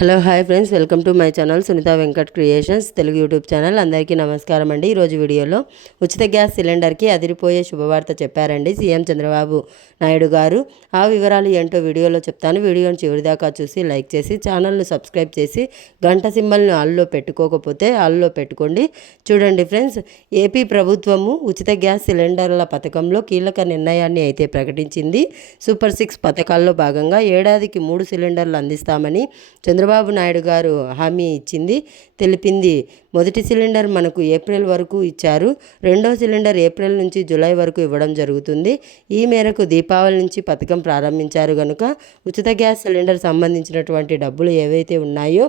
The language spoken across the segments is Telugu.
Hello hi friends. Welcome to my channel Sunitha Venkat creations Telugu YouTube channel. అందరికీ నమస్కారం అండి. ఈరోజు వీడియోలో ఉచిత గ్యాస్ సిలిండర్కి అదిరిపోయే శుభవార్త చెప్పారండి సీఎం చంద్రబాబు నాయుడు గారు. ఆ వివరాలు ఏంటో వీడియోలో చెప్తాను. వీడియోని చివరిదాకా చూసి లైక్ చేసి ఛానల్ను సబ్స్క్రైబ్ చేసి గంట సింబల్ను ఆల్లో పెట్టుకోకపోతే ఆల్లో పెట్టుకోండి. చూడండి ఫ్రెండ్స్ ఏపీ ప్రభుత్వము ఉచిత గ్యాస్ సిలిండర్ల పథకంలో కీలక నిర్ణయాన్ని అయితే ప్రకటించింది. సూపర్ సిక్స్ పథకాల్లో భాగంగా ఏడాదికి మూడు సిలిండర్లు అందిస్తామని చంద్రబాబు చంద్రబాబు నాయుడు గారు హామీ ఇచ్చింది తెలిపింది. మొదటి సిలిండర్ మనకు ఏప్రిల్ వరకు ఇచ్చారు. రెండో సిలిండర్ ఏప్రిల్ నుంచి జూలై వరకు ఇవ్వడం జరుగుతుంది. ఈ మేరకు దీపావళి నుంచి పథకం ప్రారంభించారు కనుక ఉచిత గ్యాస్ సిలిండర్ సంబంధించినటువంటి డబ్బులు ఏవైతే ఉన్నాయో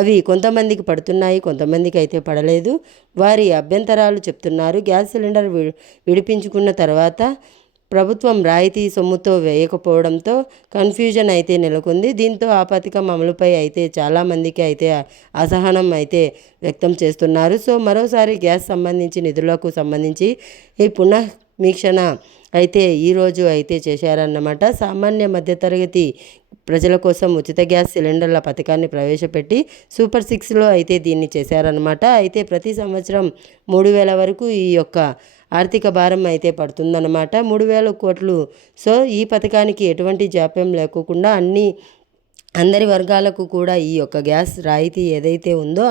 అవి కొంతమందికి పడుతున్నాయి కొంతమందికి అయితే పడలేదు. వారి అభ్యంతరాలు చెప్తున్నారు. గ్యాస్ సిలిండర్ విడిపించుకున్న తర్వాత ప్రభుత్వం రాయితీ సొమ్ముతో వేయకపోవడంతో కన్ఫ్యూజన్ అయితే నెలకొంది. దీంతో ఆ పథకం అమలుపై అయితే చాలామందికి అయితే అసహనం అయితే వ్యక్తం చేస్తున్నారు. సో మరోసారి గ్యాస్ సంబంధించి నిధులకు సంబంధించి ఈ పునఃమీక్షణ అయితే ఈరోజు అయితే చేశారన్నమాట. సామాన్య మధ్యతరగతి ప్రజల కోసం ఉచిత గ్యాస్ సిలిండర్ల పథకాన్ని ప్రవేశపెట్టి సూపర్ సిక్స్లో అయితే దీన్ని చేశారనమాట అయితే ప్రతి సంవత్సరం మూడు వేల వరకు ఈ యొక్క ఆర్థిక భారం అయితే పడుతుందన్నమాట. మూడు వేల కోట్లు సో ఈ పథకానికి ఎటువంటి జాప్యం లేకోకుండా అన్ని అందరి వర్గాలకు కూడా ఈ యొక్క గ్యాస్ రాయితీ ఏదైతే ఉందో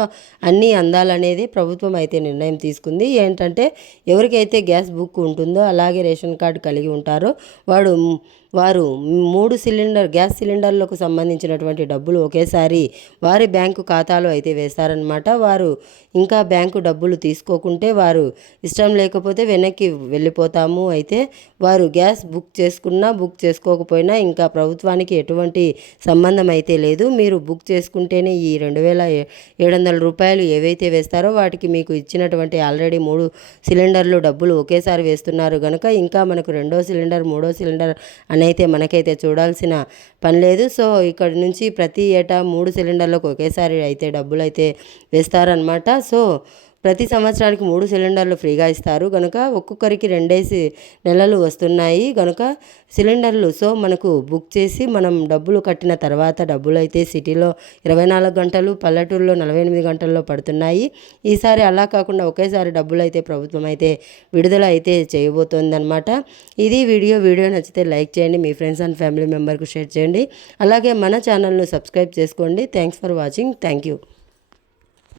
అన్నీ అందాలనేది ప్రభుత్వం అయితే నిర్ణయం తీసుకుంది. ఏంటంటే ఎవరికైతే గ్యాస్ బుక్ ఉంటుందో అలాగే రేషన్ కార్డు కలిగి ఉంటారో వాడు వారు మూడు సిలిండర్ గ్యాస్ సిలిండర్లకు సంబంధించినటువంటి డబ్బులు ఒకేసారి వారి బ్యాంకు ఖాతాలో అయితే వేస్తారనమాట వారు ఇంకా బ్యాంకు డబ్బులు తీసుకోకుంటే వారు ఇష్టం లేకపోతే వెనక్కి వెళ్ళిపోతాము. అయితే వారు గ్యాస్ బుక్ చేసుకున్నా బుక్ చేసుకోకపోయినా ఇంకా ప్రభుత్వానికి ఎటువంటి సంబంధం అయితే లేదు. మీరు బుక్ చేసుకుంటేనే ఈ రెండు వేల ఏడు వందల రూపాయలు ఏవైతే వేస్తారో వాటికి మీకు ఇచ్చినటువంటి ఆల్రెడీ మూడు సిలిండర్లు డబ్బులు ఒకేసారి వేస్తున్నారు కనుక ఇంకా మనకు రెండో సిలిండర్ మూడో సిలిండర్ అనైతే అయితే మనకైతే చూడాల్సిన పని లేదు. సో ఇక్కడ నుంచి ప్రతి ఏటా మూడు సిలిండర్లకు ఒకేసారి అయితే డబ్బులు అయితే వేస్తారనమాట సో ప్రతి సంవత్సరానికి మూడు సిలిండర్లు ఫ్రీగా ఇస్తారు. కనుక ఒక్కొక్కరికి రెండేసి నెలలు వస్తున్నాయి. కనుక సిలిండర్లు సో మనకు బుక్ చేసి మనం డబ్బులు కట్టిన తర్వాత డబ్బులు అయితే సిటీలో ఇరవై నాలుగు గంటలు పల్లెటూరులో నలభై ఎనిమిది గంటల్లో పడుతున్నాయి. ఈసారి అలా కాకుండా ఒకేసారి డబ్బులు అయితే ప్రభుత్వం అయితే విడుదల అయితే చేయబోతోందనమాట ఇది వీడియో. వీడియో నచ్చితే లైక్ చేయండి. మీ ఫ్రెండ్స్ అండ్ ఫ్యామిలీ మెంబర్కు షేర్ చేయండి. అలాగే మన ఛానల్ను సబ్స్క్రైబ్ చేసుకోండి. Thanks for watching. Thank you